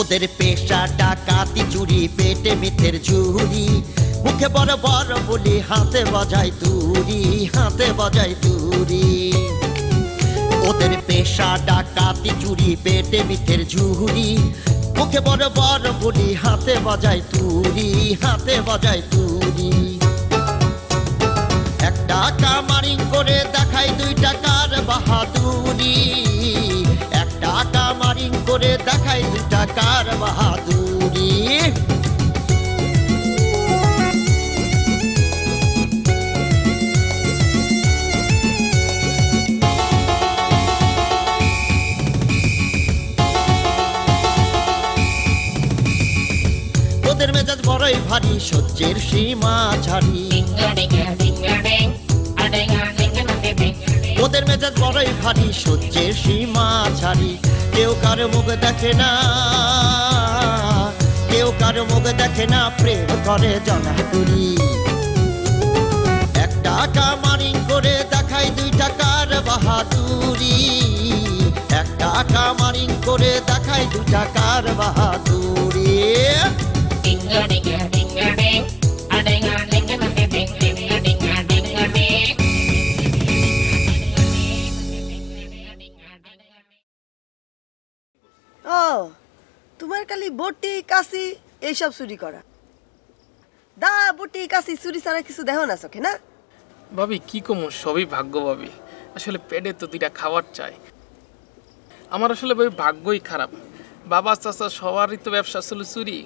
ওদের পেশা ডাকাতি চুরি পেটে মিথ্যের ঝুরি মুখে বড় বড় বলি হাতে বাজায় তুরি হাতে বাজায় তুরি ওদের পেশা ডাকাতি চুরি পেটে মিথ্যের ঝুরি মুখে বড় বড় বলি হাতে বাজায় তুরি হাতে বাজায় তুরি একটা কামারিং করে দেখায় 2 টাকার বাহাদুরি একটা কামারিং করে দেখায় 2 টাকার বাহাদুরি ওদের মেজাজ বড়ই ভারী সহ্যের সীমা ছাড়ি ওদের মেজাজ বড়ই ভারী সহ্যের সীমা ছাড়ি কেউ কারো মুখ দেখে না কেউ কারো মুখ দেখে না প্রেম করে জনাপুরি একটা কামারিং করে দেখায় 2 টাকার বাহাদুরি একটা কামারিং করে দেখায় 2 টাকার বাহাদুরি তোমার খালি বটি কাশি এইসব চুরি করা দা বটি কাশি চুরি ছাড়া কিছু দেখো না চোখে না ভাবি কি কম সবই ভাগ্য ভাবি আসলে পেটে তো 2টা খাবার চাই আমার আসলে ভাবি ভাগ্যই খারাপ বাবা চাচা সবারই তো ব্যবসা ছিল চুরি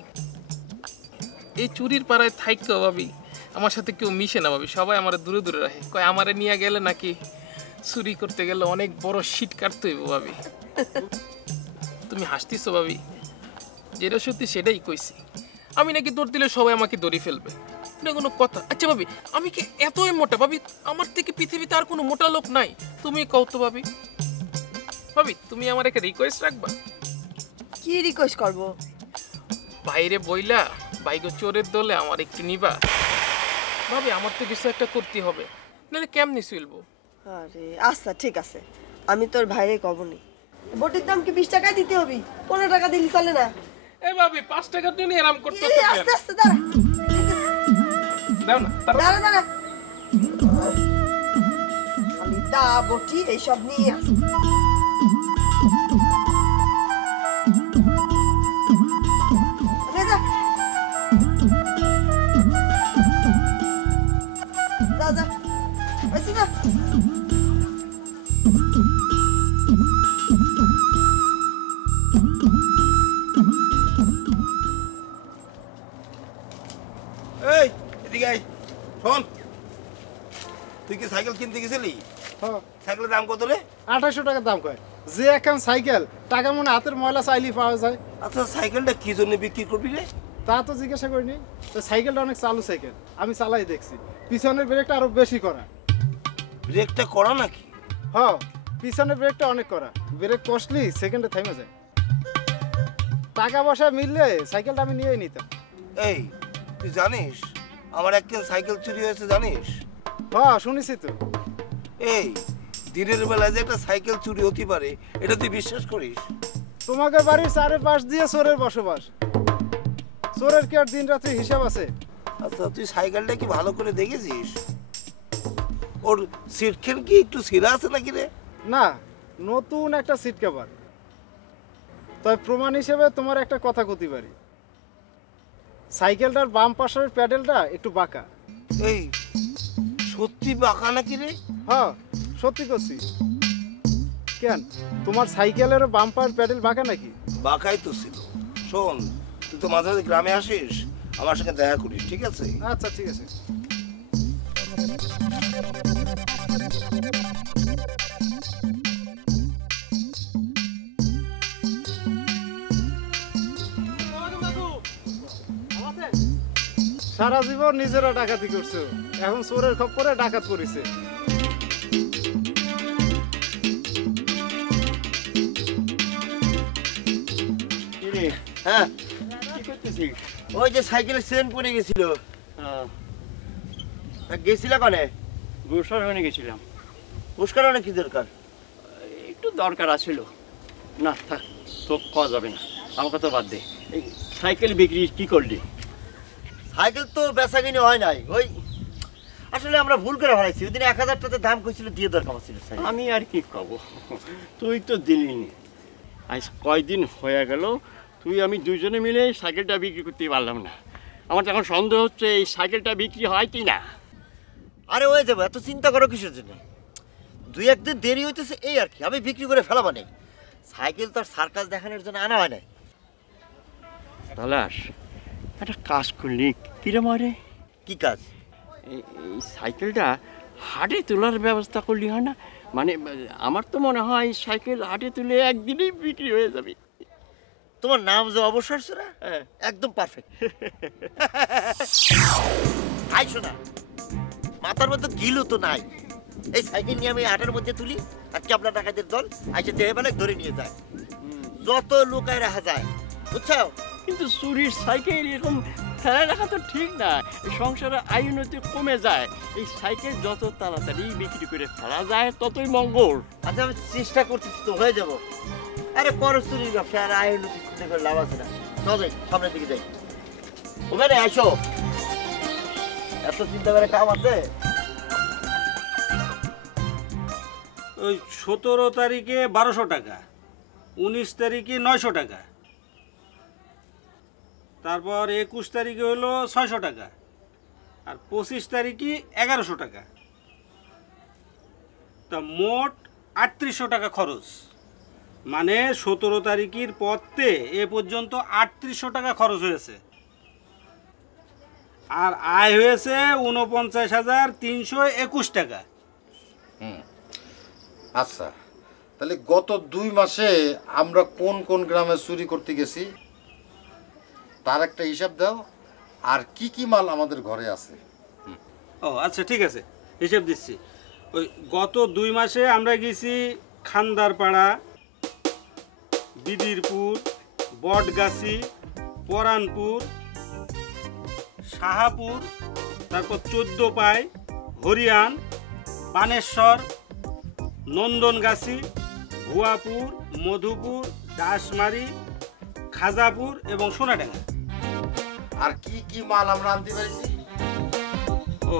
এই চুরির পাড়ায় থাইকেও ভাবি আমার সাথে কেউ মিশে না ভাবি সবাই আমার দূরে দূরে রাখে কয় আমারে নিয়ে গেলে নাকি চুরি করতে গেলে অনেক বড় শীট কাটতে হইব ভাবি তুমি হাসতিছো ভাবি যেটা সত্যি সেটাই কইছি আমি নাকি দৌড় দিলে সবাই আমাকে দৌড়ে ফেলবে এটা কোনো কথা আচ্ছা ভাবি আমি কি এতই মোটা ভাবি আমার থেকে পৃথিবীতে আর কোনো মোটা লোক নাই তুমি কও তো ভাবি ভাবি তুমি আমার একটা রিকোয়েস্ট রাখবা কি রিকোয়েস্ট করব বাইরে বইলা বাইগো চোরের দলে আমার একটু নিবা ভাবি আমার তো কিছু একটা করতে হবে নাহলে কেমনি চলবো আরে আচ্ছা ঠিক আছে আমি তোর ভাইরে কবনি বটির দাম কি 20 টাকা দিতে হবে 15 টাকা দিলে চলে না এ ভাবি 5 টাকার জন্য আরাম করতেছ এই আস্তে আস্তে দাঁড়া দাও না দাঁড়া দাঁড়া আমি দা বটি এইসব নিয়ে আসি যা যা এসে যা এই এদিকে আয় শোন তুই কি সাইকেল কিনতে গেছিলি হ্যাঁ সাইকেলের দাম কত রে 2800 টাকা দাম কয় যে এখন সাইকেল টাকা মনে হাতের ময়লা চাইলি পাওয়া যায় আচ্ছা সাইকেলটা কি জন্য বিক্রি করবি রে তা তো জিজ্ঞাসা করিনি তো সাইকেলটা অনেক চালু সাইকেল আমি চালাই দেখছি পিছনের ব্রেকটা আরো বেশি করা ব্রেকটা করা নাকি হ্যাঁ পিছনের ব্রেকটা অনেক করা ব্রেক কষ্টলি সেকেন্ডে থেমে যায় টাকা পয়সা মিললে সাইকেলটা আমি নিয়েই নিতাম এই তুই জানিস আমার একদিন সাইকেল চুরি হয়েছে জানিস হ্যাঁ শুনেছি তো এই দিনের বেলায় যে একটা সাইকেল চুরি হতে পারে এটা তুই বিশ্বাস করিস তোমাকে বাড়ির চারপাশ দিয়ে চোরের বসবাস চোরের কি আর দিন রাত্রি হিসাব আছে আচ্ছা তুই সাইকেলটা কি ভালো করে দেখেছিস ওর সিটখান কি একটু ছিঁড়া আছে নাকি রে না নতুন একটা সিট কভার তবে প্রমাণ হিসেবে তোমার একটা কথা কইতে পারি সাইকেলটার বাম পাশের প্যাডেলটা একটু বাঁকা এই সত্যি বাঁকা নাকি রে হ্যাঁ সত্যি করছি কেন তোমার সাইকেলেরও বাম্পার প্যাডেল বাঁকা নাকি বাঁকাই তো ছিল শোন তুই তো মাঝে মাঝে গ্রামে আসিস আমার সঙ্গে দেখা করিস ঠিক আছে আচ্ছা ঠিক আছে সারা জীবন নিজেরা ডাকাতি করছো, এখন চোরের খপ্পরে ডাকাত করেছে। হ্যাঁ কি করতেছিস? ওই যে সাইকেলের চেন পড়ে গেছিল। গেছিলা কনে? গোসল হয়ে গেছিলাম। পুষ্কার অনেক কি দরকার? একটু দরকার আছিল। না থাক, তো কওয়া যাবে না, আমার কথা বাদ দে। এই সাইকেল বিক্রি কি করলি? সাইকেল তো বেচা কিনে হয় নাই। ওই আসলে আমরা ভুল করে ফেলাইছি। ওই দিন 1000 টাকা দাম কইছিল, দিয়ে দরকার ছিল সাইকেল। আমি আর কি কব, তুই তো দিলি নি। আজ কয়দিন হয়ে গেল তুই আমি দুজনে মিলে সাইকেলটা বিক্রি করতে পারলাম না। আমার তো এখন সন্দেহ হচ্ছে এই সাইকেলটা বিক্রি হয় কি না। আরে হয়ে যাবো, এত চিন্তা করো কিসের জন্য? 2-1 দিন দেরি হইতেছে এই আর কি। আমি বিক্রি করে ফেলাবো না। সাইকেল তো আর সার্কাস দেখানোর জন্য আনা হয় নাই। তালাশ একটা কাজ করলি কিরম হয় রে? কি কাজ? এই সাইকেলটা হাটে তোলার ব্যবস্থা করলি হয় না? মানে আমার তো মনে হয় সাইকেল হাটে তুলে একদিনেই বিক্রি হয়ে যাবে। তোমার নাম যে অবসর না, হ্যাঁ। একদম পারফেক্ট। আইসো না, মাথার মধ্যে গিলু তো নাই। এই সাইকেল নিয়ে আমি হাটের মধ্যে তুলি, আর ক্যাবলা ডাকাতের দল আইসে দেহে বেলা ধরে নিয়ে যায়। যত লুকায় রাখা যায়, বুঝছো? কিন্তু চুরির সাইকেল এরকম ফেলে রাখা তো ঠিক না। সংসারে আয় উন্নতি কমে যায়। এই সাইকেল যত তাড়াতাড়ি বিক্রি করে ফেলা যায় ততই মঙ্গল। আচ্ছা আমি চেষ্টা করতেছি, তো হয়ে যাবো। আরে পর চুরির ব্যবসা আর আয় উন্নতি চিন্তা করে লাভ আছে না। চল যাই, সামনের দিকে যাই। ওখানে আইসো, এত চিন্তা করে কাম আছে। ওই 17 তারিখে 1200 টাকা, 19 তারিখে 900 টাকা, তারপর 21 তারিখে হলো 600 টাকা, আর 25 তারিখে 1100 টাকা। তা মোট 3800 টাকা খরচ। মানে 17 তারিখের পথে এ পর্যন্ত 3800 টাকা খরচ হয়েছে। আর আয় হয়েছে 49,321 টাকা। আচ্ছা, তাহলে গত 2 মাসে আমরা কোন কোন গ্রামে চুরি করতে গেছি তার একটা হিসাব দাও, আর কি কি মাল আমাদের ঘরে আছে। ও আচ্ছা ঠিক আছে, হিসেব দিচ্ছি। ওই গত 2 মাসে আমরা গেছি খান্দারপাড়া, বিদিরপুর, বটগাছি, পরানপুর, শাহাপুর, তারপর 14 পাই, হরিয়ান, বানেশ্বর, নন্দনগাছি, ভুয়াপুর, মধুপুর, দাসমারি, খাজাপুর এবং সোনাডাঙ্গা। আর কি কি মাল আমরা আনতে পারছি? ও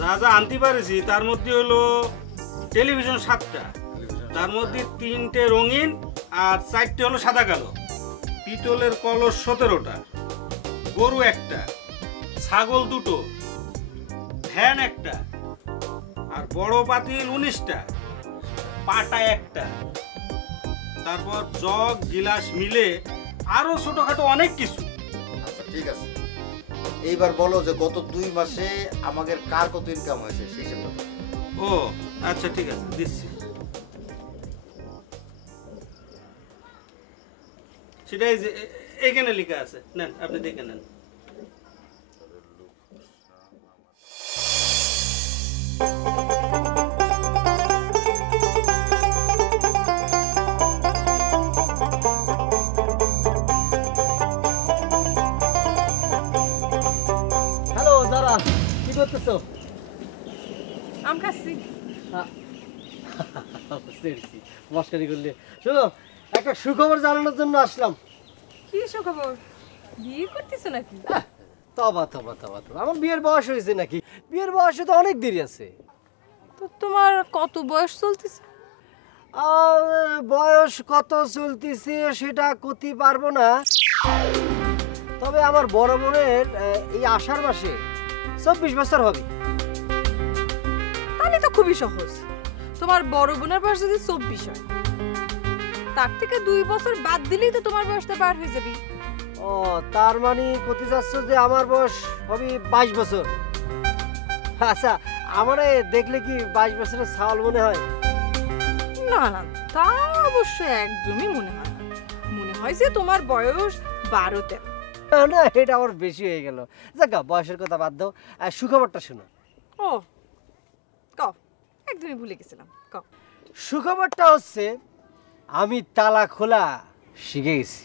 যা যা আনতে পারেছি তার মধ্যে হলো টেলিভিশন 7টা, তার মধ্যে 3টে রঙিন আর 4টে হলো সাদা কালো, পিতলের কলস 17টা, গরু 1টা, ছাগল 2টো, ফ্যান 1টা, আর বড় পাতিল 19টা, পাটা 1টা, তারপর জগ গিলাস মিলে আরো ছোটখাটো অনেক কিছু। আচ্ছা ঠিক আছে, এইবার বলো যে গত 2 মাসে আমাদের কার কত ইনকাম হয়েছে সেই হিসাবটা দাও। ও আচ্ছা ঠিক আছে, দিচ্ছি। সেটাই যে এখানে লেখা আছে, নেন আপনি দেখে নেন। হ্যালো যারা, কি করতেছো? আম খাচ্ছি। মস্কারি করলে। শোনো, একটা সুখবর জানানোর জন্য আসলাম। কি সুখবর? বিয়ে করতেছো নাকি? তবা তবা তবা তবা, আমার বিয়ের বয়স হয়েছে নাকি? বিয়ের বয়সে তো অনেক দেরি আছে। তো তোমার কত বয়স চলতেছে? আর বয়স কত চলতেছে সেটা করতে পারবো না, তবে আমার বড় বোনের এই আষাঢ় মাসে 24 বছর হবে। তাহলে তো খুবই সহজ। তোমার বড় বোনের বয়স যদি 24 হয়, তার থেকে 2 বছর বাদ দিলেই তো তোমার বয়সটা পার হয়ে যাবে। ও, তার মানে করতে যাচ্ছ যে আমার বয়স হবে 22 বছর। আচ্ছা, আমারে দেখলে কি 22 বছরের ছাল মনে হয়? না না, তা অবশ্য একদমই মনে হয় না। মনে হয় যে তোমার বয়স 12-13। না এটা আমার বেশি হয়ে গেল। যাক বয়সের কথা বাদ দাও, সুখবরটা শোনো। ও কও, একদমই ভুলে গেছিলাম, কও। সুখবরটা হচ্ছে আমি তালা খোলা শিখে গেছি।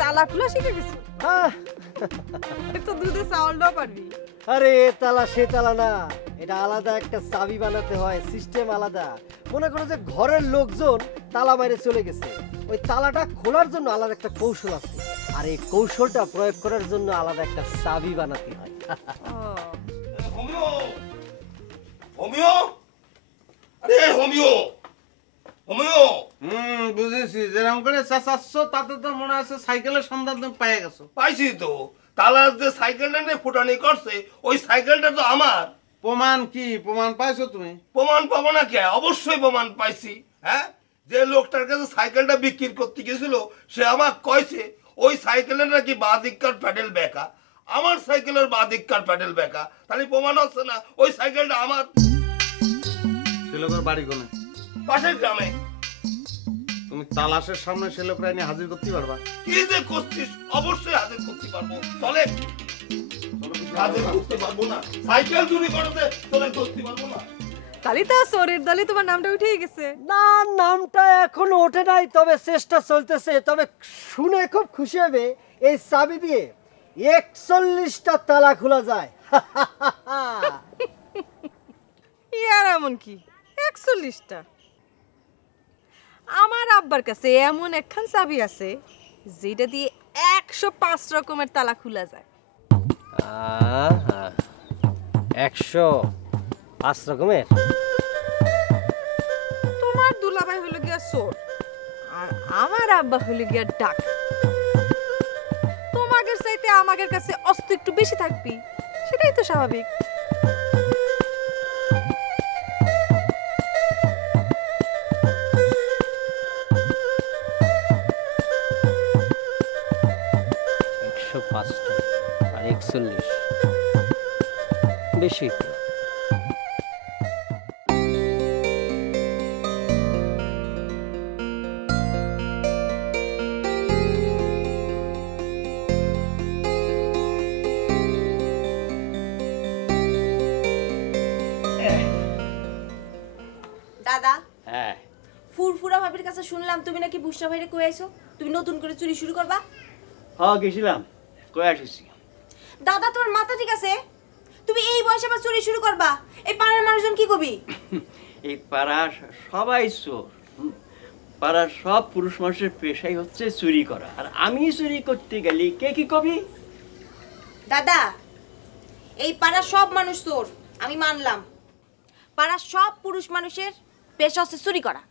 তালা খোলা শিখে গেছো? হ্যাঁ। তো দুধে চাউলটাও পারবি? আরে এ তালা সে তালা না, এটা আলাদা একটা চাবি বানাতে হয়, সিস্টেম আলাদা। মনে করো যে ঘরের লোকজন তালা বাইরে চলে গেছে, ওই তালাটা খোলার জন্য আলাদা একটা কৌশল আছে, আর এই কৌশলটা প্রয়োগ করার জন্য আলাদা একটা চাবি বানাতে হয়। হোমিও হোমিও আরে হোমিও হোমিও বুঝেছি। যেরকম করে চাচাচ্ছো তাতে তো মনে আছে সাইকেলের সন্ধান তুমি পেয়ে গেছো। পাইছি তো, তালার যে সাইকেলটা নিয়ে ফুটানি করছে ওই সাইকেলটা তো আমার। প্রমাণ কি? প্রমাণ পাইছো তুমি? প্রমাণ পাবো না কে? অবশ্যই প্রমাণ পাইছি। হ্যাঁ, যে লোকটার কাছে সাইকেলটা বিক্রি করতে গেছিল সে আমাকে কইছে ওই সাইকেলের নাকি বাঁ দিককার প্যাডেল বেঁকা, আমার সাইকেলের বাঁ দিককার প্যাডেল বেঁকা। তাহলে প্রমাণ হচ্ছে না ওই সাইকেলটা আমার? সে লোকের বাড়ি কোনে? পাশের গ্রামে। তুমি তালাশের সামনে সে লোকরা এনে হাজির করতে পারবা? কি যে করছিস? অবশ্যই হাজির করতে পারবো। চলে হাজির করতে পারবো না? সাইকেল চুরি করতে চলে করতে পারবো না? তাহলে তো চোরের দলে তোমার নামটা উঠে গেছে। না, নামটা এখনো ওঠে নাই, তবে চেষ্টা চলতেছে। তবে শুনে খুব খুশি হবে, এই চাবি দিয়ে 41টা তালা খোলা যায়। ইয়ার এমন কি 41টা? আমার আব্বার কাছে এমন একখান চাবি আছে যেটা দিয়ে 105 রকমের তালা খোলা যায়। 105 রকমের? তোমার দুলাভাই হলো গিয়া চোর আর আমার আব্বা হলো গিয়া ডাক। তোমাদের চাইতে আমাদের কাছে অস্ত্র একটু বেশি থাকবি, সেটাই তো স্বাভাবিক। আর 41 বেশি তো। দাদা, হ্যাঁ ফুরফুরা ভাবির কাছে শুনলাম তুমি নাকি বুসরা ভাইরে কই আইছো, তুমি নতুন করে চুরি শুরু করবা। হ্যাঁ গেছিলাম, কই আসিছি। দাদা তোমার মাথা ঠিক আছে? তুমি এই বয়সে আবার চুরি শুরু করবা? এই পাড়ার মানুষজন কি কবি? এই পাড়ার সবাই চোর। পাড়ার সব পুরুষ মানুষের পেশাই হচ্ছে চুরি করা, আর আমি চুরি করতে গেলে কে কি কবি? দাদা, এই পাড়ার সব মানুষ চোর, আমি মানলাম। পাড়ার সব পুরুষ মানুষের পেশা হচ্ছে চুরি করা,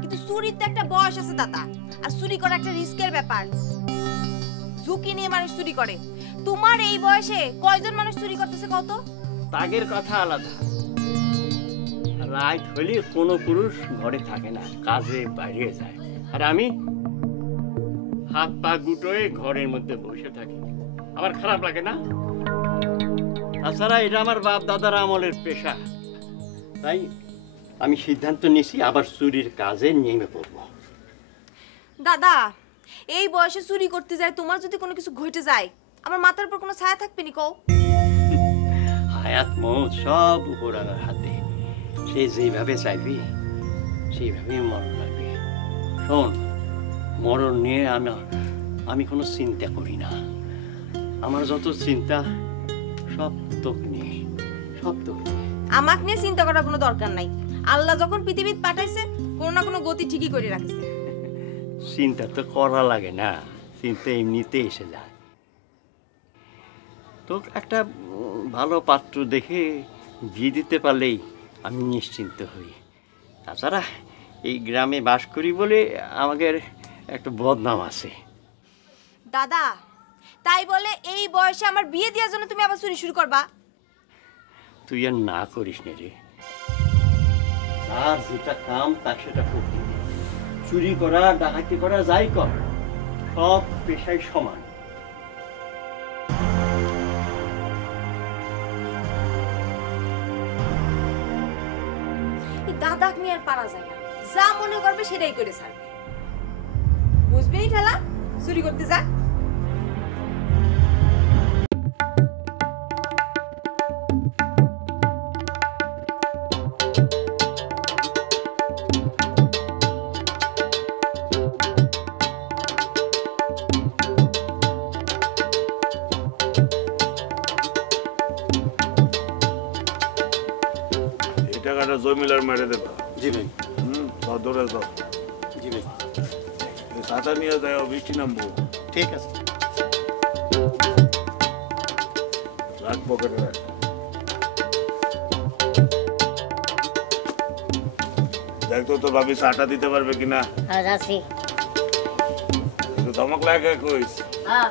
কিন্তু চুরির তো একটা বয়স আছে দাদা, আর চুরি করা একটা রিস্কের ব্যাপার। ঝুঁকি নিয়ে মানুষ চুরি করে। তোমার এই বয়সে কয়জন মানুষ চুরি করতেছে কত? তাগের কথা আলাদা। রাত হলে কোনো পুরুষ ঘরে থাকে না, কাজে বাইরে যায়, আর আমি হাত পা গুটোয় ঘরের মধ্যে বসে থাকি। আমার খারাপ লাগে না? তাছাড়া এটা আমার বাপ দাদার আমলের পেশা, তাই আমি সিদ্ধান্ত নিয়েছি আবার চুরির কাজে নেমে পড়বো। দাদা, এই বয়সে চুরি করতে যায়, তোমার যদি কোনো কিছু ঘটে যায় আমার মাথার উপর কোনো ছায়া থাকবে নি কও? হায়াত মৌত সব উপরালার হাতে, সে যেভাবে চাইবি সেইভাবেই মরণ লাগবে। শোন, মরণ নিয়ে আমি কোনো চিন্তা করি না। আমার যত চিন্তা সব তোকে নিয়ে, সব তোকে নিয়ে। আমাকে নিয়ে চিন্তা করার কোনো দরকার নাই। আল্লাহ যখন পৃথিবীতে পাঠাইছে কোনো না কোনো গতি ঠিকই করে রাখছে। চিন্তা তো করা লাগে না, চিন্তা এমনিতে এসে যায়। তো একটা ভালো পাত্র দেখে বিয়ে দিতে পারলেই আমি নিশ্চিন্ত হই। তাছাড়া এই গ্রামে বাস করি বলে আমাদের একটা বদনাম আছে। দাদা, তাই বলে এই বয়সে আমার বিয়ে দেওয়ার জন্য তুমি আবার চুরি শুরু করবা? তুই আর না করিস না রে। আর যেটা কাম তার সেটা করতে হবে। চুরি করা, ডাকাতি করা, যাই কর, সব পেশাই সমান। দাদাক নিয়ে আর পারা যায় না, যা মনে করবে সেটাই করে ছাড়বে। বুঝবেই ঠেলা, চুরি করতে যা। টাকাটা জমিলার মেরে দেবা। জি ভাই। দৌড়ে যাও। জি ভাই। ছাতা নিয়ে যায়, বৃষ্টি নামবো। ঠিক আছে। রাখ পকেটে রাখ। দেখ তো তোর ভাবি চাটা দিতে পারবে কিনা। হ্যাঁ যাচ্ছি। একটু ধমক লাগে কইস। হ্যাঁ।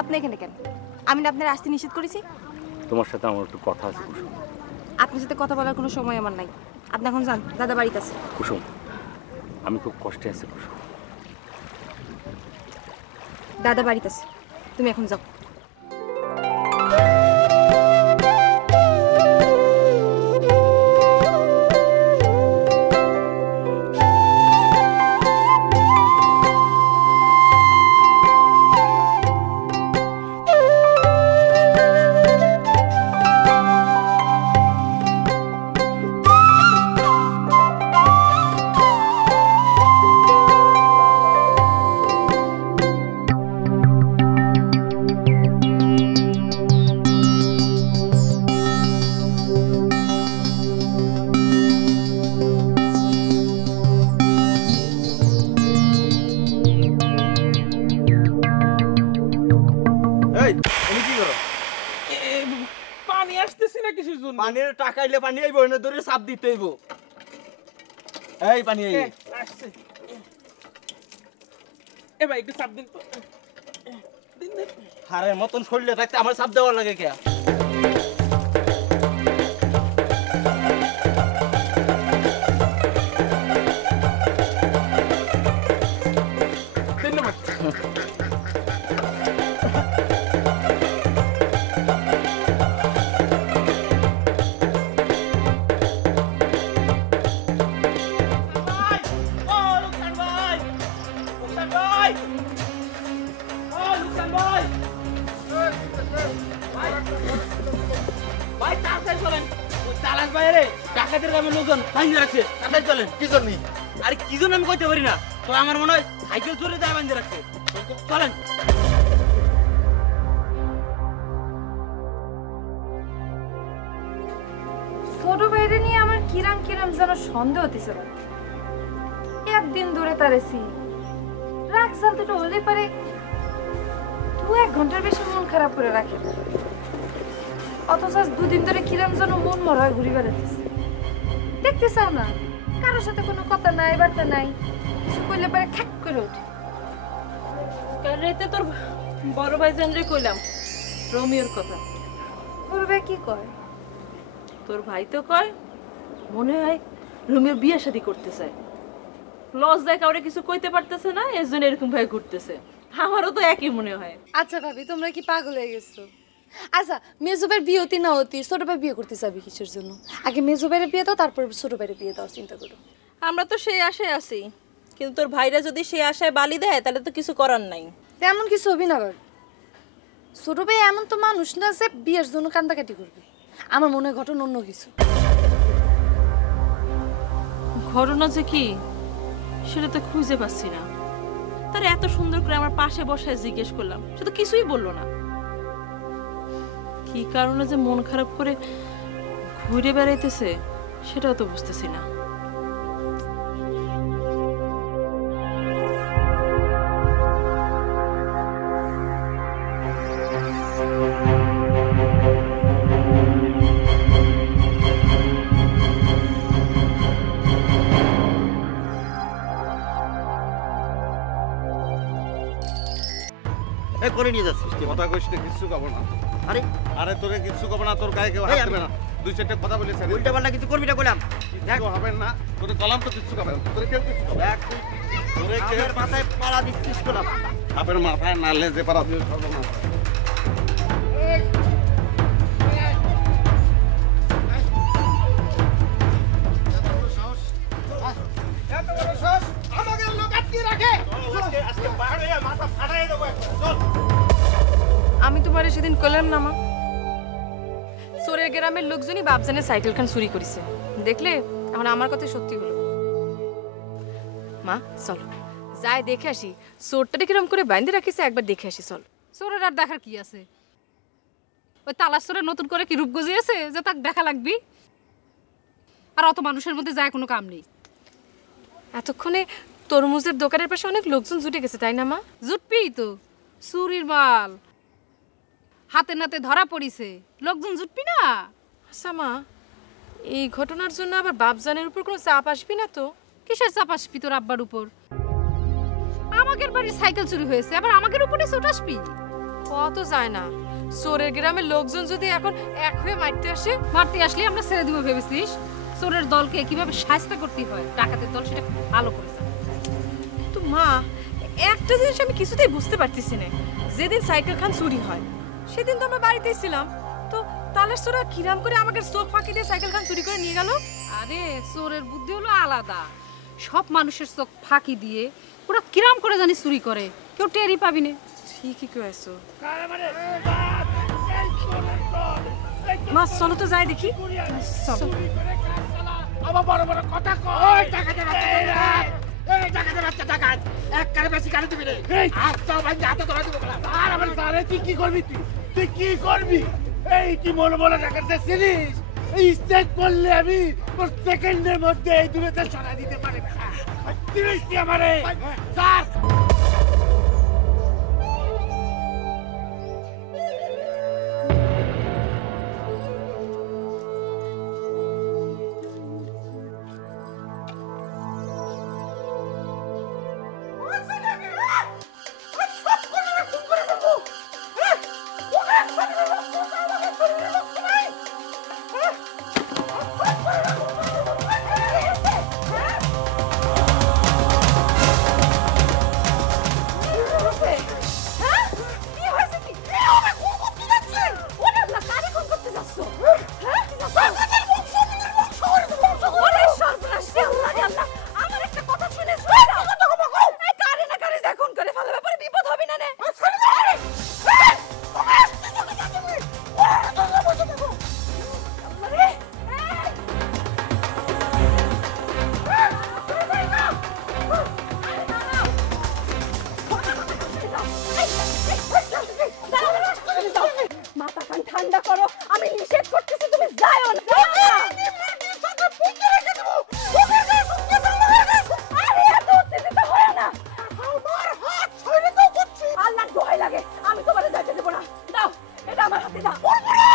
আপনি এখানে কেন? আমি না আপনার আসতে নিষেধ করেছি? তোমার সাথে আমার একটু কথা আছে কুসুম। আপনার সাথে কথা বলার কোনো সময় আমার নাই। আপনি এখন যান, দাদা বাড়িতে আছে। কুসুম, আমি খুব কষ্টে আছি কুসুম। দাদা বাড়িতে আছে, তুমি এখন যাও। পানি আসতেছি না কিছুর জন্য। পানির টাকা আইলে পানি আইবো, এনে ধরে চাপ দিতে হইব। এই পানি আই আসছে। এ ভাই একটু চাপ দিন তো। হারের মতন শরীরে থাকতে আমার চাপ দেওয়ার লাগে কে? ধন্যবাদ। টাকাদের গ্রামের লোকজন বাঁধে রাখছে, তাড়াতাড়ি চলেন। কি জন্য? আরে কি জন্য আমি কইতে পারি না, তো আমার মনে হয় সাইকেল চলে যায় বাঁধে রাখছে। চলেন। ছোট ভাইরে নিয়ে আমার কিরাম কিরাম যেন সন্দেহ হতেছে। একদিন ধরে তারেছি রাগ জানতে হলে পারে 2-1 ঘন্টার বেশি মন খারাপ করে রাখে, অথচ আজ 2 দিন ধরে কিরাম যেন মন মরা ঘুরি বেড়াতেছে। দেখতে চাও না, কারোর সাথে কোনো কথা নাই, বার্তা নাই, কিছু কইলে পারে খ্যাক করে ওঠে। কাল রাতে তোর বড় ভাই জানরে কইলাম রোমিওর কথা। বড় ভাই কি কয়? তোর ভাই তো কয় মনে হয় রোমিও বিয়ে শাদী করতে চায়, লজ্জায় কাউরে কিছু কইতে পারতেছে না, এর জন্য এরকম ভাবে ঘুরতেছে। আমারও তো একই মনে হয়। আচ্ছা ভাবি, তোমরা কি পাগল হয়ে গেছো? আচ্ছা, মেজো ভাইয়ের বিয়ে হতি না হতি, ছোট ভাই বিয়ে করতে যাবি কিসের জন্য? আগে মেজো ভাইয়ের বিয়ে দাও, তারপর ছোট ভাইয়ের বিয়ে দাও, চিন্তা করো। আমরা তো সেই আশায় আছি, কিন্তু তোর ভাইরা যদি সেই আশায় বালি দেয় তাহলে তো কিছু করার নাই। তেমন কিছু হবি না ভাবি। ছোট ভাই এমন তো মানুষ না যে বিয়ের জন্য কান্দাকাটি করবে। আমার মনে হয় ঘটনা অন্য কিছু। ঘটনা যে কি সেটা তো খুঁজে পাচ্ছি না। তার এত সুন্দর করে আমার পাশে বসায় জিজ্ঞেস করলাম, সে তো কিছুই বললো না। কি কারণে যে মন খারাপ করে ঘুরে বেড়াইতেছে সেটাও তো বুঝতেছি না। করে নিয়ে যাচ্ছিস কথা কইস না, কিচ্ছু কব না। আরে আরে তোরে কিচ্ছু কব না, তোর গায়ে কেউ হাত দেবে না। দুই চারটা কথা বলেছে, উল্টা পাল্টা কিছু করবি না কইলাম। দেখ হবে না, তোরে কলাম তো কিচ্ছু কবে না, তোরে কেউ কিচ্ছু কবে না। তোরে কেউ মাথায় পাড়া দিচ্ছিস কলাম। আপনার মাথায় নালে যে পাড়া দিয়ে সব না। আমি তোমারে সেদিন কইলাম না মা, সোরের গ্রামের লোকজনই বাপজানের সাইকেল খান চুরি করেছে। দেখলে এখন আমার কথা সত্যি হলো। মা চলো যাই দেখে আসি চোরটা কিরম করে বাইন্ধে রাখিছে, একবার দেখে আসি। চল। চোরের আর দেখার কি আছে? ওই তালাশ চোরের নতুন করে কি রূপ গজিয়েছে যে তাকে দেখা লাগবি? আর অত মানুষের মধ্যে যায় কোনো কাম নেই। এতক্ষণে তরমুজের দোকানের পাশে অনেক লোকজন জুটে গেছে, তাই না মা? জুটবি তো, চুরির মাল হাতে নাতে ধরা পড়িছে, লোকজন জুটবি না? আচ্ছা মা, এই ঘটনার জন্য আবার বাপজানের উপর কোনো চাপ আসবি না তো? কিসের চাপ আসবি তোর আব্বার উপর? আমাদের বাড়ির সাইকেল চুরি হয়েছে, আবার আমাদের উপরে চোট আসবি? কত যায় না, চোরের গ্রামের লোকজন যদি এখন এক হয়ে মারতে আসে। মারতে আসলে আমরা ছেড়ে দিব ভেবেছিস? চোরের দলকে কিভাবে শাস্তি করতে হয় ডাকাতের দল সেটা ভালো করেছে। তো মা, একটা জিনিস আমি কিছুতেই বুঝতে পারতেছি না, যেদিন সাইকেল খান চুরি হয় সেদিন তো আমরা বাড়িতেই ছিলাম, তো তালের চোরা কিরাম করে আমাকে চোখ ফাঁকি দিয়ে সাইকেল খান চুরি করে নিয়ে গেল? আরে চোরের বুদ্ধি হলো আলাদা, সব মানুষের চোখ ফাঁকি দিয়ে ওরা কিরাম করে জানি চুরি করে, কেউ টেরই পাবি না। ঠিকই কয়েছো মা, চলো তো যাই দেখি। আবার বড় বড় কথা কই, টাকা এই টাকা বাচ্চা টাকা এক কারে বেশি কারে দিবি রে। আজ তো ভাই হাতে ধরা দিব বলা। আর আমার সারে তুই কি করবি? তুই কি করবি? এই কি মনে মনে দেখাতে সিরিজ এই স্টেজ করলে আমি তোর সেকেন্ডের মধ্যে এই দূরতে সরা দিতে পারি না। সিরিজ কি আমারে স্যার ঠান্ডা করো, আমি নিষেধ করতেছি, তুমি যাও না। আরে এত উত্তেজিত হয় না, আমার হাত ছেড়ে দাও করছি। আল্লাহর দোহাই লাগে, আমি তোমারে যাইতে দেব না। দাও, এটা আমার হাতে দাও। বলবো না,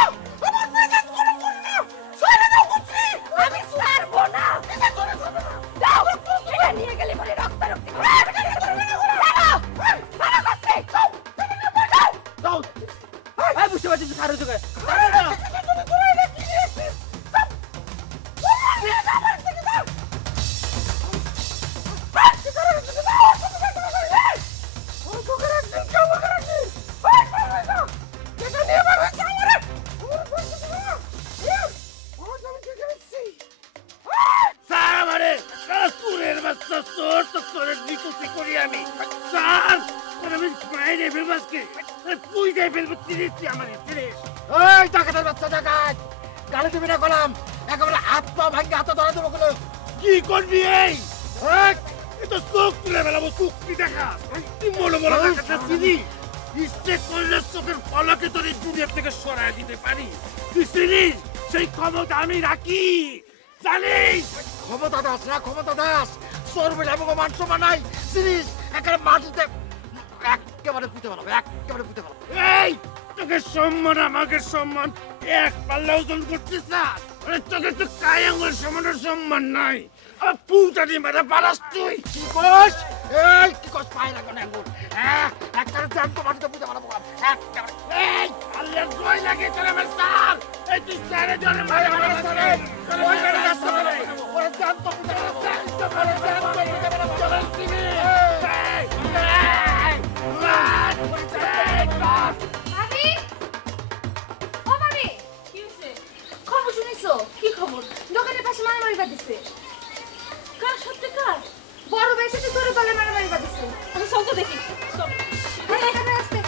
আমার মেজাজ গরম করো না, ছেড়ে দাও করছি। আমি ছাড়বো না, এটা তোরে ছাড়বো না। দাও, এটা নিয়ে গেলে পরে রক্তারক্তি হবে। দাও, সারা করছে। দাও, এই বুঝতে পারছিস সারা জোগাড় কি করবি? এই তো চোখ তুলে ফেলাবো, চুক্তি দেখা মনে মনে দেখাতে চিনি ইচ্ছে করলে চোখের ফলকে তোর এই দুনিয়ার থেকে সরাই দিতে পারি। তুই চিনিস সেই ক্ষমতা আমি রাখি, জানিস? ক্ষমতা দাস না, ক্ষমতা দাস চোর বলে আমাকে মান সম্মান নাই, চিনিস? একেবারে মাটিতে একেবারে পুঁতে ফেলাবো, একেবারে পুঁতে ফেলাবো। এই তোকে সম্মান আমাকে সম্মান এক পাল্লা ওজন করছিস না? তোকে তো কায়াঙ্গের সমানের সম্মান নাই। পুঁতা দিয়ে মেরে পারাস তুই। কি বস এই কি কস পায় না কেন আঙ্গুর একটা জানতো মাটিতে বুঝে মারা বললাম এই আল্লাহর জয় লাগে চলে আমার স্যার এই তুই স্যারের জন্য মারা মারা চলে ওই করে রাস্তা করে ওরা জানতো বুঝে মারা জানতো বুঝে মারা চলে তিনি ভাবি ও ভাবি কি হইছে খবর শুনেছো কি খবর দোকানের পাশে মারামারি বাঁধিছে কার সাথে কার বড় ভাইয়ের সাথে ছোট দলে মারামারি বাঁধিছে আমি চল তো দেখি চল এখানে আসতে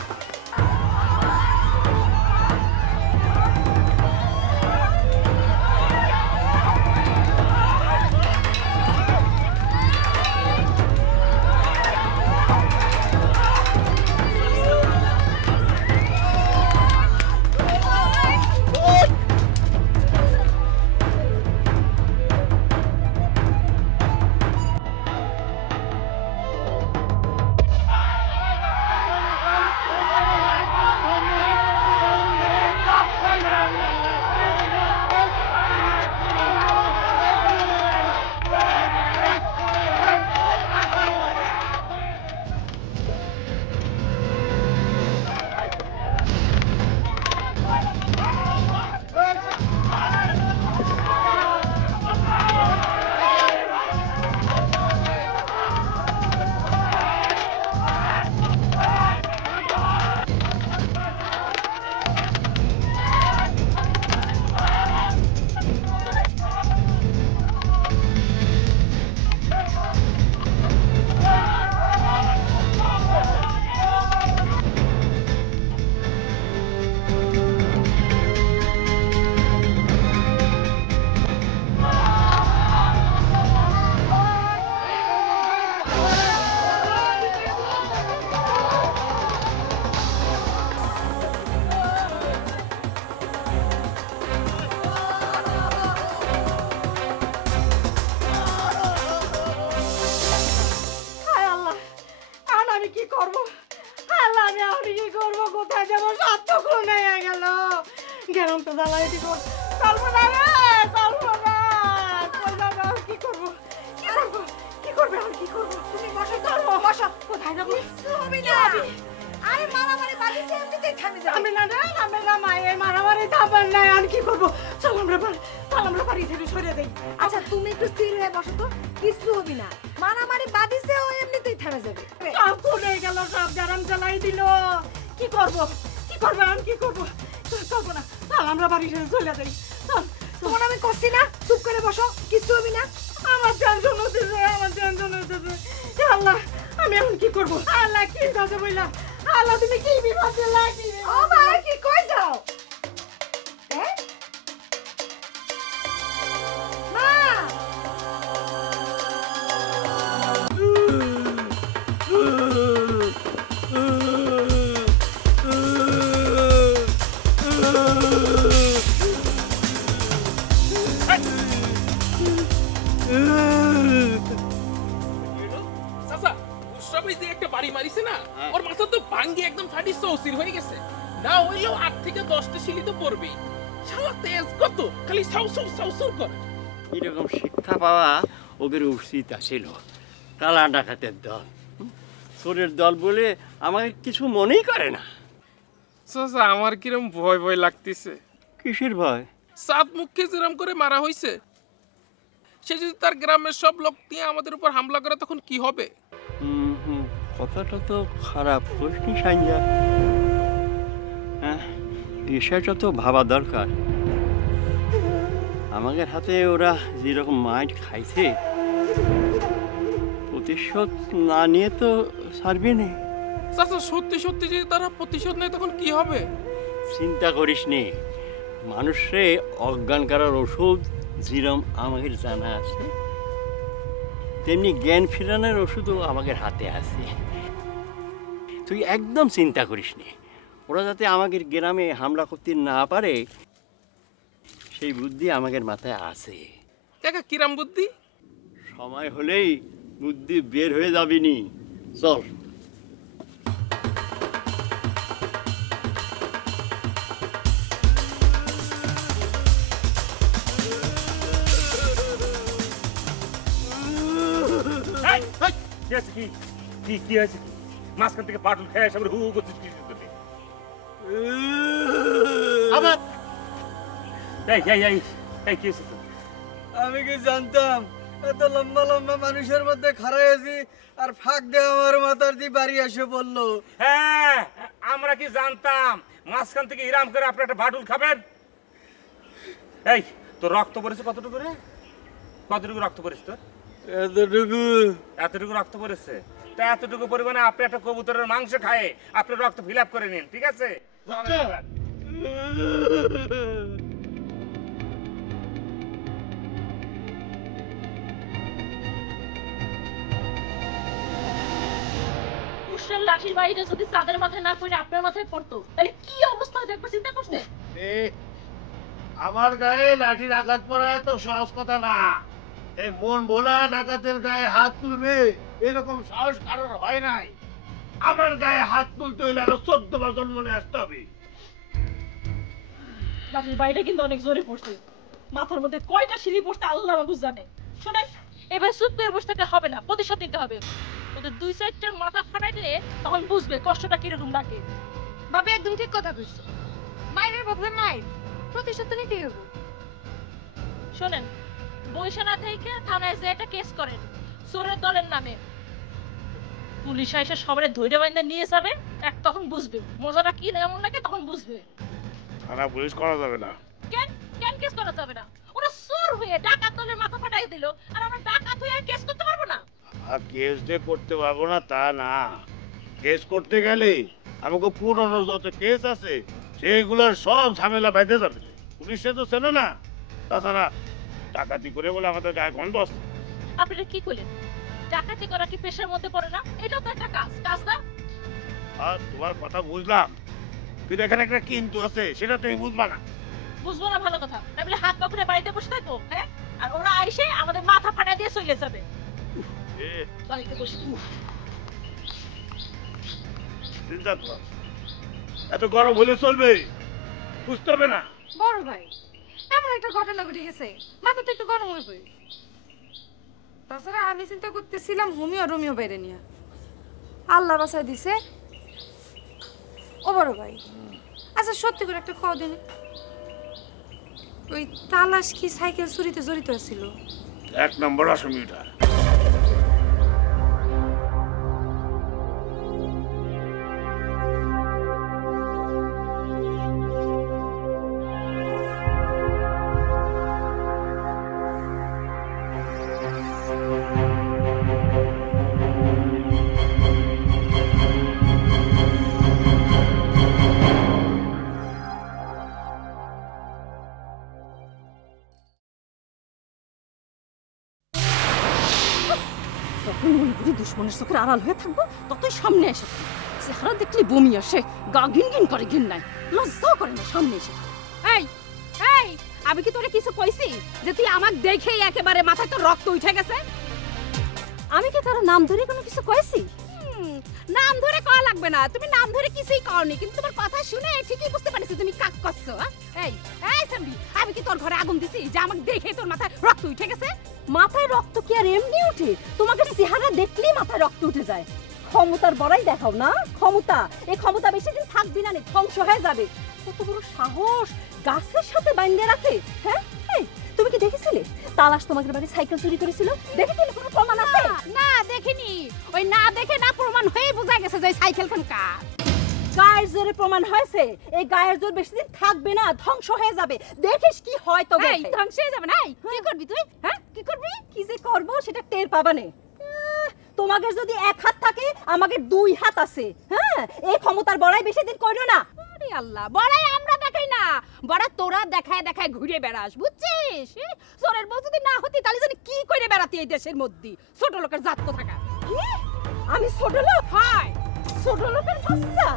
গেলাম তো জ্বালাই দিব কল্পনা রে কল্পনা কই যাবে কি করব কি করব কি করবে আর কি করব তুমি বসে করব বসো কোথায় যাব তুমি না আরে মারামারি বাজিছে এমনিতেই থামে যাবে আমি না না মায়ে মারামারি থামার নাই আর কি করব চল আমরা বাড়ি থেকে সরে যাই আচ্ছা তুমি একটু স্থির হয়ে বসো তো কিছু হবে না মারামারি বাজিছে ও এমনিতেই থেমে যাবে সব খুলে গেল সব গরম জ্বালাই দিল কি করব আর কি করব চলবো না চল আমরা বাড়ি থেকে চলে যাই চল তোমার আমি করছি না চুপ করে বসো কিছু হবে না আমার টেনশন হচ্ছে আল্লাহ আমি এখন কি করব আল্লাহ কি দাদা বইলা আল্লাহ তুমি কি বিপদে লাগি ও ভাই কি কই যাও মা এরকম শিক্ষা পাওয়া ওদের উচিত ছিল। কালা ডাকাতের দল, চোরের দল বলে আমাকে কিছু মনেই করে না। আমার কিরম ভয় ভয় লাগতেছে। কিসের ভয়? সাত মুখে যেরকম করে মারা হয়েছে, সে যদি তার গ্রামের সব লোক নিয়ে আমাদের উপর হামলা করে তখন কি হবে? কথাটা তো খারাপ করিসনি সাইঞ্জা। হ্যাঁ, বিষয়টা তো ভাবা দরকার। আমাদের হাতে ওরা যেরকম মাইট খাইছে, প্রতিশোধ না নিয়ে তো ছাড়বে না। সত্যি সত্যি যদি তারা প্রতিশোধ নেয় তখন কি হবে? চিন্তা করিস নি, মানুষে অজ্ঞান করার ওষুধ যেরকম আমাদের জানা আছে, তেমনি জ্ঞান ফেরানোর ওষুধও আমাদের হাতে আছে। তুই একদম চিন্তা করিস নি, ওরা যাতে আমাদের গ্রামে হামলা করতে না পারে সেই বুদ্ধি আমাদের মাথায় আছে। কিরাম বুদ্ধি? সময় হলেই বুদ্ধি বের হয়ে যাবিনি। চল। কি কি হয়েছে কি মাঝখান থেকে পাটুল খেয়ে এসে হু হু করছিস কি করতে আবার এই কি হয়েছে আমি কি জানতাম এত লম্বা লম্বা মানুষের মধ্যে খাড়াই আছি আর ফাঁক দিয়ে আমার মাথার দিয়ে বাড়ি এসে পড়লো। হ্যাঁ আমরা কি জানতাম মাঝখান থেকে ইরাম করে আপনি একটা বাটুল খাবেন। এই তোর রক্ত পড়েছে কতটুকু রে? কতটুকু রক্ত পড়েছে তোর? এতটুকু রক্ত পড়েছে। তা এতটুকু পরিমাণে আপনি একটা কবুতরের মাংস খায় আপনি রক্ত ফিল আপ করে নিন, ঠিক আছে? লাঠির বাড়িটা যদি তাদের মাথায় না পড়ে আপনার মাথায় পড়তো তাহলে কি অবস্থা হতো একবার চিন্তা করতে? আমার গায়ে লাঠির আঘাত পড়া এত সহজ কথা না। এই মন ভোলা ডাকাতের গায়ে হাত তুলবে এরকম সাহস কারোর হয় নাই। আমার গায়ে হাত তুলতে হইলে আরো 14 বার জন্ম নিয়ে আসতে হবে। লাঠির বাড়িটা কিন্তু অনেক জোরে পড়ছে, মাথার মধ্যে কয়টা সিঁড়ি পড়ছে আল্লাহ বাবু জানে। শোনেন এবার চুপ করে বসে থাকলে হবে না, প্রতিশোধ নিতে হবে। ওদের 2-4টার মাথা ফাটাই দিলে তখন বুঝবে কষ্টটা কিরকম লাগে। বাবা একদম ঠিক কথা কইছো, মায়ের বদলে মায়ের প্রতিশোধ নিতেই হবে। শোনেন বৈশানা থেকে থানায় যে একটা কেস করেন চোরের দলের নামে, পুলিশ এসে সবাই ধৈর্য বাইন্দা নিয়ে যাবে, এক তখন বুঝবে মজাটা কি এমন লাগে, তখন বুঝবে। থানা পুলিশ করা যাবে না। কেন কেন কেস করা যাবে না? ওরা চোর হয়ে ডাকাত দলের মাথা ফাটাই দিল আর আমরা ডাকাত হয়ে কেস করতে পারবো না? কেস যে করতে পারবো না তা না, কেস করতে গেলে আমাকে পুরনো যত কেস আছে সেগুলোর সব ঝামেলা বেঁধে যাবে। পুলিশে তো চেনে না, তাছাড়া ডাকাতি করে বলে আমাদের গায়ে গন্ধ আসছে। আপনারা কি করলেন? ডাকাতি করা কি পেশার মধ্যে পড়ে না? এটা তো একটা কাজ, কাজ না? আর তোমার কথা বুঝলাম, কিন্তু এখানে একটা কিন্তু আছে, সেটা তুমি বুঝবা না। বুঝবো না ভালো কথা, তাহলে হাত পা খুলে বাড়িতে বসে থাকবো? হ্যাঁ, আর ওরা আইসে আমাদের মাথা ফাটা দিয়ে চলে যাবে। বাড়িতে বসে চিন্তা কর, এত গরম হলে চলবে? বুঝতে হবে না? বড় ভাই এমন একটা ঘটনা ঘটে গেছে, মাথাটা একটু গরম হয়ে পড়ে। তাছাড়া আমি চিন্তা করতেছিলাম হোমিও রোমিও বাইরে নিয়ে, আল্লাহ বাঁচায় দিছে। ও বড় ভাই আচ্ছা সত্যি করে একটা খাওয়া দিন, ওই তালাশ কি সাইকেল চুরিতে জড়িত ছিল? 1 নম্বর আসামিটা। দুশ্মনের চোখের আড়াল হয়ে থাকবো ততই সামনে এসে চেহারা দেখলে বমি আসে, গা ঘিন ঘিন করে, ঘিন নাই লজ্জাও করে না সামনে এসে। এই এই আমি কি তোরে কিছু কইছি যে তুই আমাকে দেখেই একেবারে মাথায় তো রক্ত উঠে গেছে? আমি কি কারো নাম ধরে কোনো কিছু কইছি? নাম ধরে কওয়া লাগবে না, তুমি নাম ধরে কিছুই কওনি, কিন্তু তোমার কথা শুনে ঠিকই বুঝতে পারছি তুমি কাক করছো। এই এই সামবি, আমি কি তোর ঘরে আগুন দিছি যে আমাকে দেখে তোর মাথায় রক্ত উঠে গেছে? মাথায় রক্ত কি আর এমনি উঠে? তোমাকে চেহারা দেখলেই মাথায় রক্ত উঠে যায়। ক্ষমতার বড়াই দেখাও না, ক্ষমতা। এই ক্ষমতা বেশি দিন থাকবি না, ধ্বংস হয়ে যাবে। কত বড় সাহস গাছের সাথে বাইন্ধে রাখে। হ্যাঁ তুমি কি দেখেছিলে তালাশ তোমাদের বাড়ি সাইকেল চুরি করেছিল? দেখেছিলে কোনো প্রমাণ আছে? না দেখিনি, ওই না দেখে না প্রমাণ হয়ে বোঝা গেছে যে সাইকেল খান কার। গায়ের জোরে প্রমাণ হয়েছে, এই গায়ের জোর বেশি দিন থাকবে না, ধ্বংস হয়ে যাবে। দেখিস কি হয় তো। এই ধ্বংস হয়ে যাবে না? কি করবি তুই? হ্যাঁ কি করবি? কি যে করব সেটা টের পাবানে। তোমাদের যদি 1 হাত থাকে আমাদের 2 হাত আছে। হ্যাঁ এই ক্ষমতার বড়াই বেশি দিন কইরো না। আরে আল্লাহ, বড়াই আমরা দেখাই না, বড়া তোরা দেখায় দেখায় ঘুরে বেড়াস, বুঝছিস? চোরের বউ যদি না হতি তাহলে জানি কি করে বেড়াতি এই দেশের মধ্যে। ছোট লোকের জাত কোথাকার। কি আমি ছোট লোক? হয় ছোট লোকের বাচ্চা।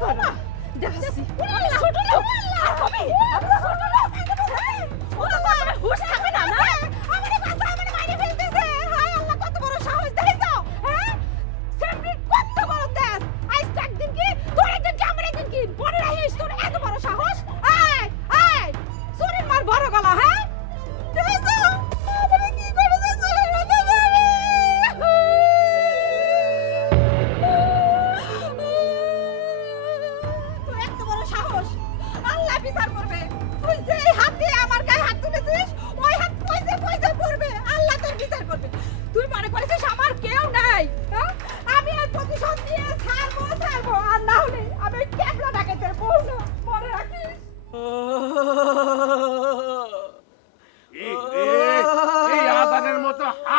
বাবা দেখাচ্ছি আমি ছোট লোক। আর কবি আমি ছোট লোক। ও বাবা হুশ থাকে না না? আমারে বাঁচা, আমারে মাইরে ফেলতেছে। হায় আল্লাহ, কত বড় সাহস দেখাইছো। হ্যাঁ সেমনি কত বড় দেশ। আজ একদিন কি তোর একদিন কি আমার একদিন কি মনে রাখিস তোর এত বড় সাহস। এই এই চোরের মার বড় গলা। হ্যাঁ দেখাইছো আমারে কি করে চোরের মতো মারে।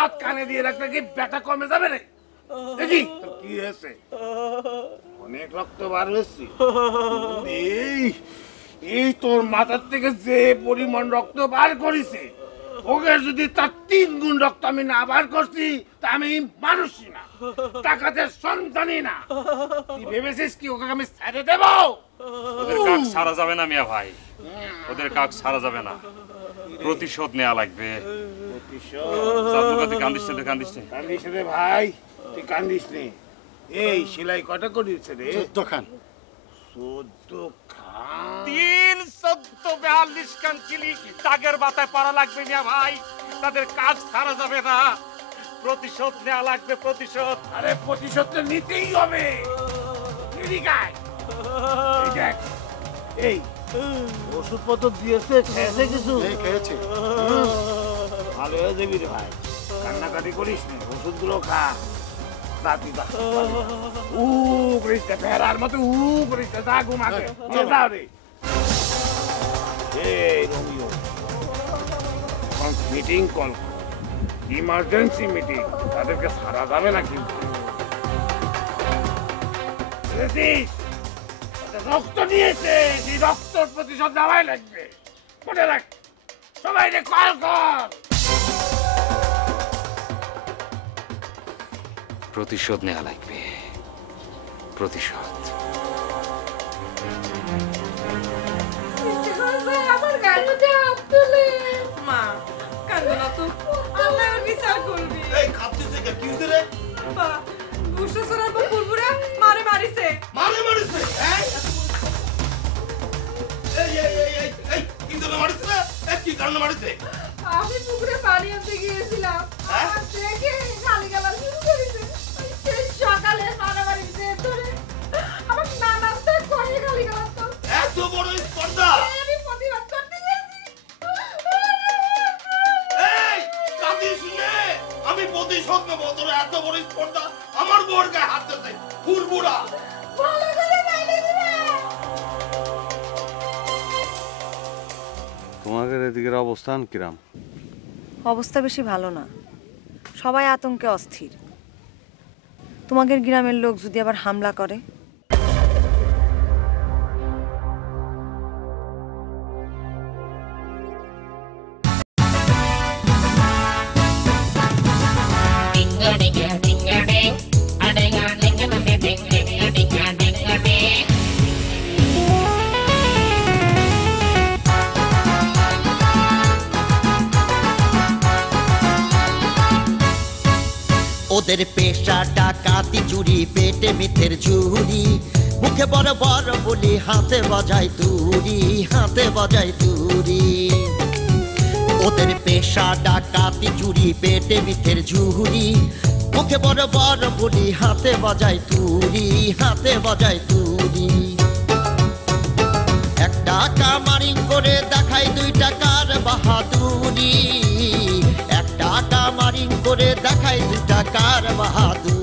হাত কানে দিয়ে রাখলে কি ব্যথা কমে যাবে রে? দেখি তোর কি হয়েছে? অনেক রক্ত বার হয়েছে। এই তোর মাথার থেকে যে পরিমাণ রক্ত বার করেছে, ওকে যদি তার 3 গুণ রক্ত আমি না বার করছি, তা আমি মানুষই না, টাকাতের সন্তানই না। তুই ভেবেছিস কি ওকে আমি ছেড়ে দেব? ওদের কাক সারা যাবে না মিয়া ভাই, ওদের কাক সারা যাবে না, প্রতিশোধ নেওয়া লাগবে। কান্দিস রে ভাই, তুই কান্দিস নে। এই সেলাই কটা করিস রে? 14 খান। 14 খান? 3, 14, 42 খান চিলি দাগের বাতায় পারা লাগবে মিয়া ভাই, তাদের কাজ সারা যাবে না, প্রতিশোধ নেওয়া লাগবে, প্রতিশোধ। আরে প্রতিশোধ তো নিতেই হবে। এই ওষুধপত্র দিয়েছে, খেয়েছে কিছু? খেয়েছে। ভালো হয়ে যাবি রে ভাই, কান্নাকাটি করিস না, ওষুধগুলো খা। ফেরার মতো করিস না, যা ঘুমাকে যাও রে। মিটিং কল, ইমার্জেন্সি মিটিং, তাদেরকে সারা যাবে না কিন্তু। রক্ত নিয়েছে, সেই রক্তর প্রতিশোধ নেওয়াই লাগবে, মনে রাখ। সবাই রে কল কর। প্রতিশোধ নেওয়া লাগবে, প্রতিশোধ। আমার গায়ের মধ্যে হাত তুলে। মা কান্দো না তো, আল্লাহ বিচার করবি। এই খাপতেছে কি হইছে রে? মা বুশা সরার পর ফুলপুরা মারে মারিছে। মারিছে? এই কি জন্য মারিছে রে? কি কারণে মারিছে? আমি পুকুরে পানি আনতে গিয়েছিলাম, আর দেখে গালিগালাজ শুরু করেছে। সেই সকালে মারামারি ধরে আমার নানাতে কয়ে গালিগালাজ তো। এত বড় স্পর্ধা! আমি প্রতিবাদ করতে গেছি। এই কাঁদিস নে, আমি প্রতিশোধ নেব। তোর এত বড় স্পর্ধা, আমার বউর গায়ে হাত দিতে ফুরবুড়া। ভালো করে বাইরে দিবে। তোমাদের এদিকের অবস্থান কিরাম? অবস্থা বেশি ভালো না, সবাই আতঙ্কে অস্থির। তোমাদের গ্রামের লোক যদি আবার হামলা করে? ওদের পেশা ডাকাতি চুরি, পেটে মিথ্যের ঝুরি, মুখে বড় বড় বলি, হাতে বাজায় তুরি, হাতে বাজায় তুরি। ওদের পেশা ডাকাতি চুরি, পেটে মিথ্যের ঝুরি, মুখে বড় বড় বলি, হাতে বাজায় তুরি, হাতে বাজায় তুরি। 1 টাকা মারিং করে দেখায় 2 টাকার বাহাদুরি, 1 টাকা মারিং করে দেখায় 2 টাকার বাহাদুরি।